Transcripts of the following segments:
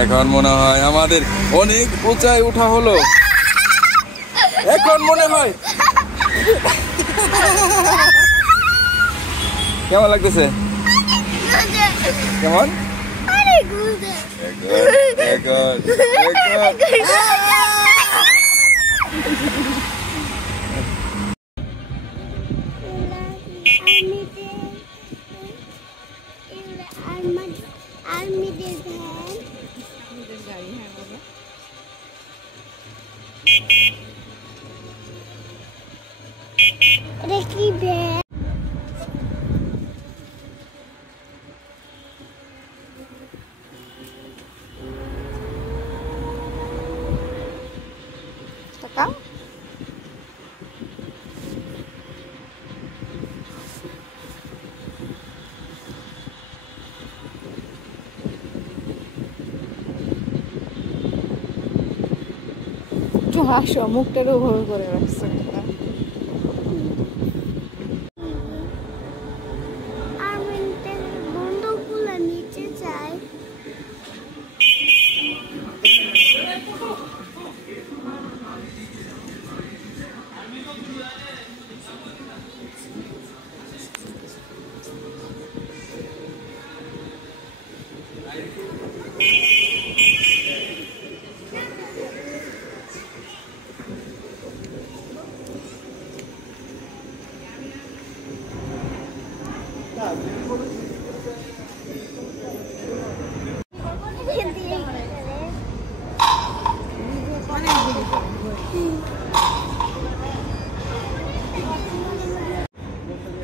এখন মনে হয় আমাদের অনেক উঁচায় উঠা হলো। এখন মনে হয় কেমন লাগতেছে? কেমন? একটু হাসো, মুখটারও ওভাবে করে রাখছে।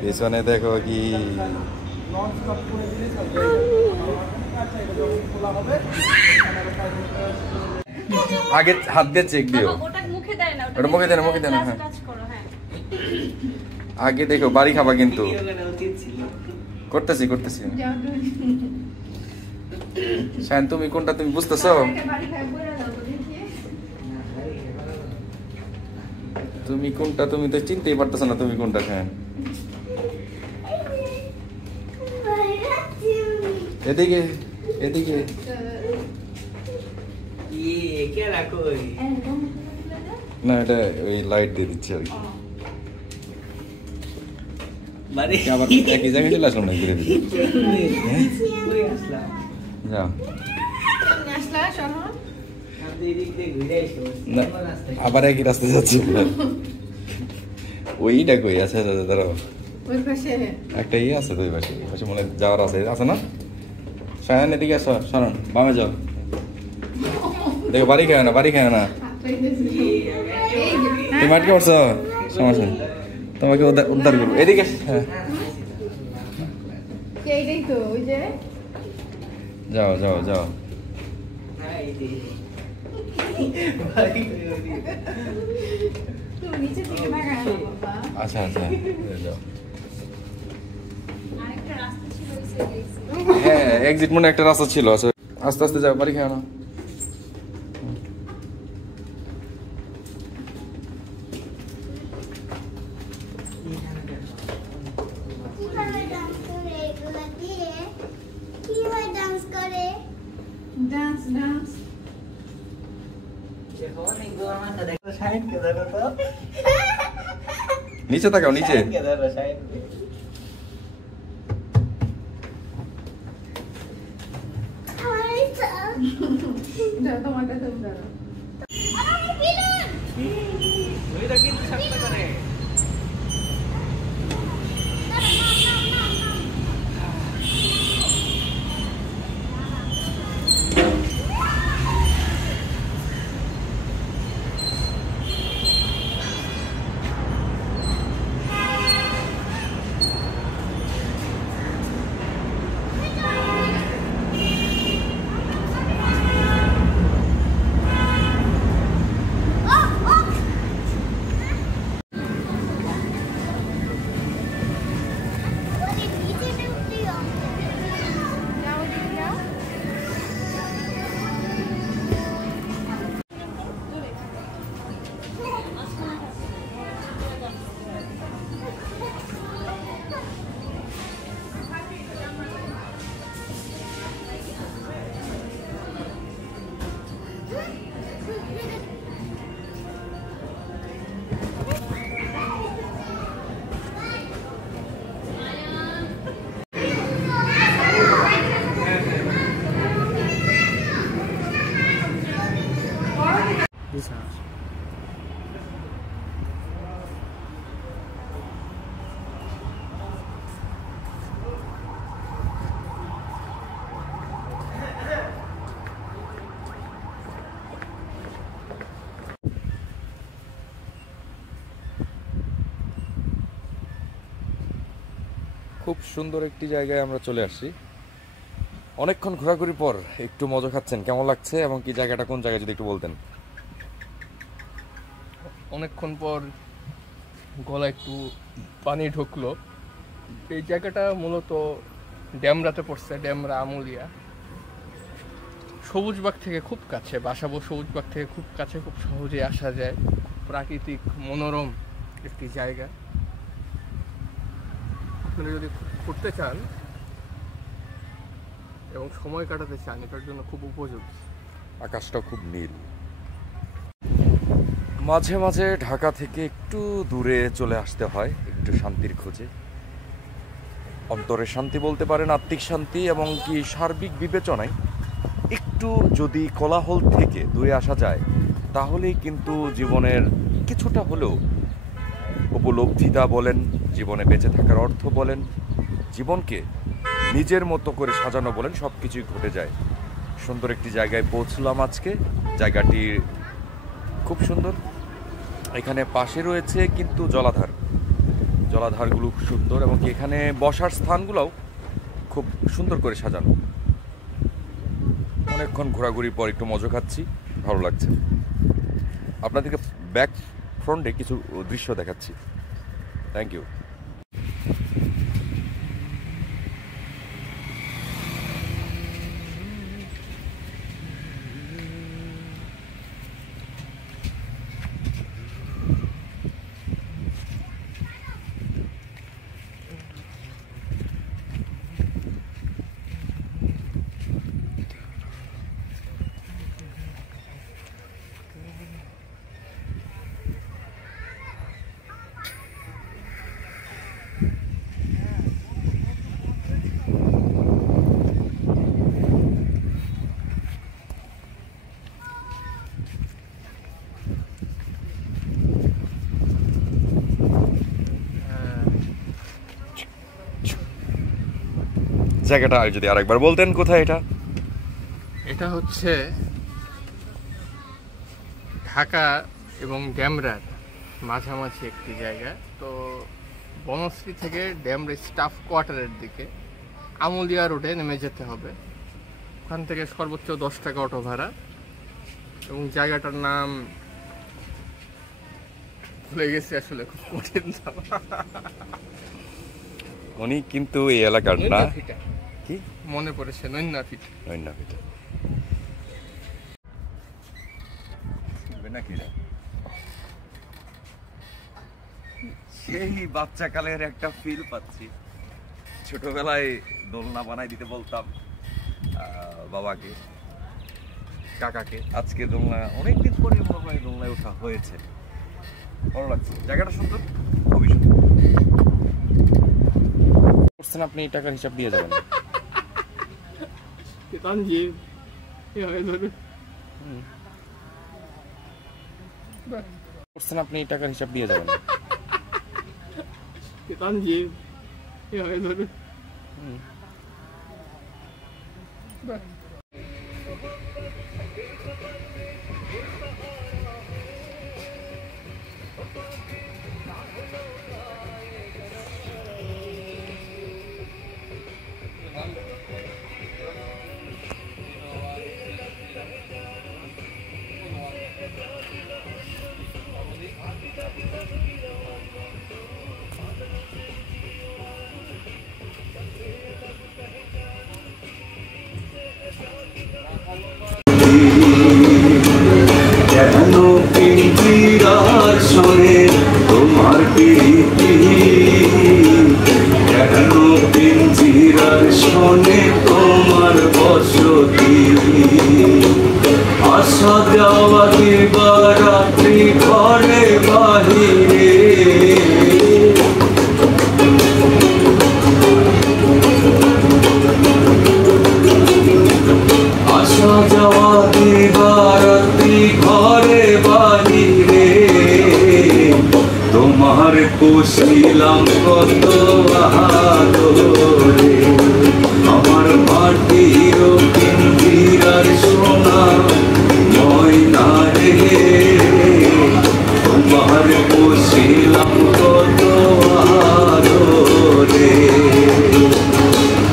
পিছনে দেখো কি আগে হাত দিয়ে চেক দিও। ওটা মুখে দেয় না, মুখে দেয় না। হ্যাঁ আগে দেখো, বাড়ি খাবা কিন্তু। করতেছি শায়ন, তুমি কোনটা তুমি বুঝতেছো? তুমি কোনটা, তুমি তো চিনতেই পারতেছো না তুমি কোনটা শায়ন। এদিকে না, এটা ওই লাইট দিয়ে দিচ্ছি আর কি। আবার একই জায়গায় চলে আসলাম না, ঘুরে দিতে। আবার একই রাস্তায় যাচ্ছি। ওইটা কই আছে? দাঁড়াও, একটা ইয়ে আছে তো ওই পাশে মনে যাওয়ার আছে না? শায়ন এদিকে আসো, শোনো বামে যাও। দেখো বাড়ি খায় না। তুমি আটকে পড়ছো, সমস্যা নেই, তোমাকে উদ্ধার করবো। এদিকে যাও। আচ্ছা যাও। হ্যাঁ, এক্সিট মনে একটা রাস্তা ছিল। আস্তে যাও, বাড়ি খায় না। নিচে তাকাও, নিচে। খুব সুন্দর একটি জায়গায় আমরা চলে আসছি। অনেকক্ষণ ঘোরাঘুরির পর একটু মজা খাচ্ছেন, কেমন লাগছে এবং কি জায়গাটা কোন জায়গায় যদি একটু বলতেন। অনেকক্ষণ পর গলা একটু পানি ঢুকলো। এই জায়গাটা মূলত ড্যামরাতে পড়ছে, ড্যামরা আমুলিয়া। সবুজবাগ থেকে খুব কাছে, বাসাবো সবুজবাগ থেকে খুব কাছে, খুব সহজে আসা যায়। প্রাকৃতিক মনোরম একটি জায়গা। আপনারা যদি ঘুরতে চান এবং সময় কাটাতে চান, এটার জন্য খুব উপযোগী। আকাশটা খুব নীল। মাঝে মাঝে ঢাকা থেকে একটু দূরে চলে আসতে হয় একটু শান্তির খোঁজে। অন্তরের শান্তি বলতে পারেন, আত্মিক শান্তি এবং কি সার্বিক বিবেচনায় একটু যদি কোলাহল থেকে দূরে আসা যায় তাহলেই কিন্তু জীবনের কিছুটা হলেও উপলব্ধিতা বলেন, জীবনে বেঁচে থাকার অর্থ বলেন, জীবনকে নিজের মতো করে সাজানো বলেন, সব কিছুই ঘটে যায়। সুন্দর একটি জায়গায় পৌঁছলাম আজকে। জায়গাটি খুব সুন্দর। এখানে পাশে রয়েছে কিন্তু জলাধারগুলো খুব সুন্দর এবং এখানে বসার স্থানগুলোও খুব সুন্দর করে সাজানো। অনেকক্ষণ ঘোরাঘুরির পর একটু মজা খাচ্ছি, ভালো লাগছে। আপনাদেরকে ব্যাক ফ্রন্টে কিছু দৃশ্য দেখাচ্ছি। Thank you. জায়গাটা যদি আরেকবার বলতেন কোথায় এটা? এটা হচ্ছে ঢাকা এবং ড্যামরার মাঝামাঝি একটি জায়গা। তো বনশ্রী থেকে ড্যামরা স্টাফ কোয়ার্টারের দিকে আমুলিয়া রোডে নেমে যেতে হবে। ওখান থেকে সর্বোচ্চ 10 টাকা অটো ভাড়া। এবং জায়গাটার নাম ভুলে গেছি, আসলে খুব কঠিন নাম। উনি কিন্তু এই এলাকার না, কি মনে পড়েছে, নৈনাপিঠ। সেই বাচ্চা কালের একটা ফিল পাচ্ছি। ছোটবেলায় দোলনা বানাই দিতে বলতাম বাবাকে, কাকাকে। আজকে দোলনা অনেকদিন পরে মনে হয় দোলনায় ওঠা হয়েছে। ভালো লাগছে, জায়গাটা সুন্দর, খুবই সুন্দর। করছেন আপনি টাকার হিসাব দিয়ে যাবেন। করছেন আপনি টাকার হিসাব দিয়ে যাবেন। তোমার প্রীতি কেন পিঞ্জিরার শোনে তোমার বসতি আসা যাওয়া দিবারাত্রি ঘরে বাহিরে আসা যাওয়া দিবারাত্রি ঘরে পুষিলাম কত আদরে, আমার মাটির পিঞ্জিরার সোনা ময়না রে, তোমার পুষিলাম কত আদরে,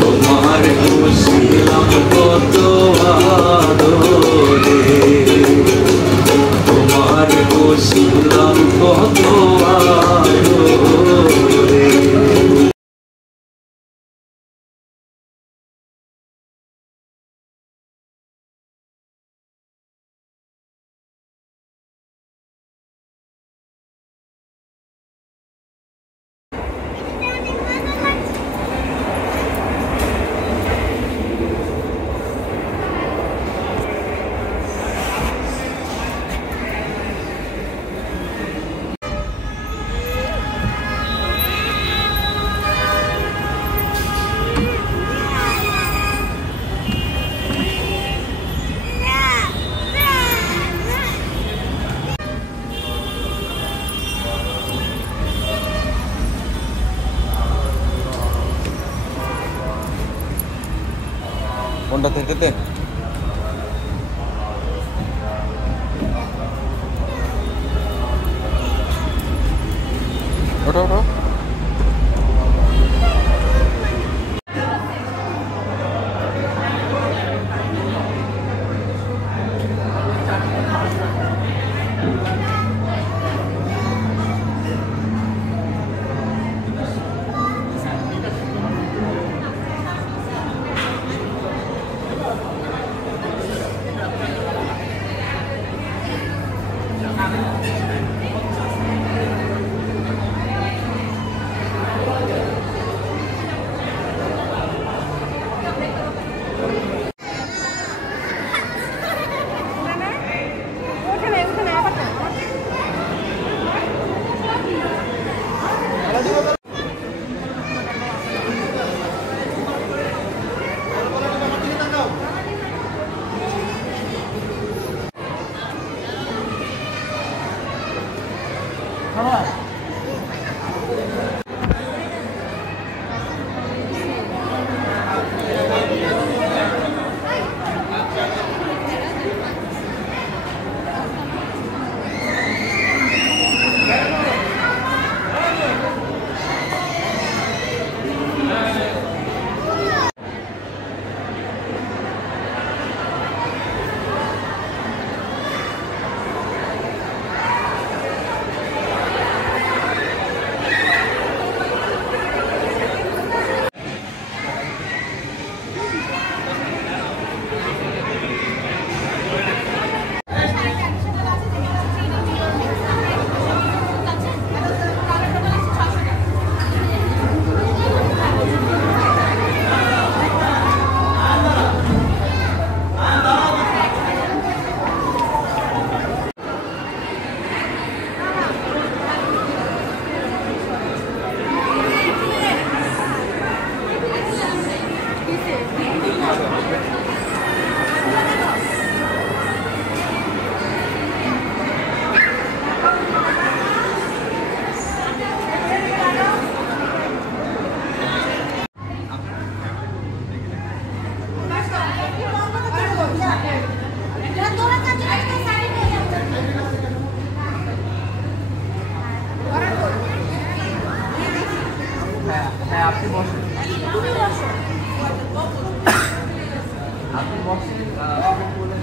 তোমার পুষিলাম কত আদরে, তোমার পুষিলাম কত আদরে। কোনটা থেকে দে? ওটা ওটা আপনি বসেন, আপনি বসেন।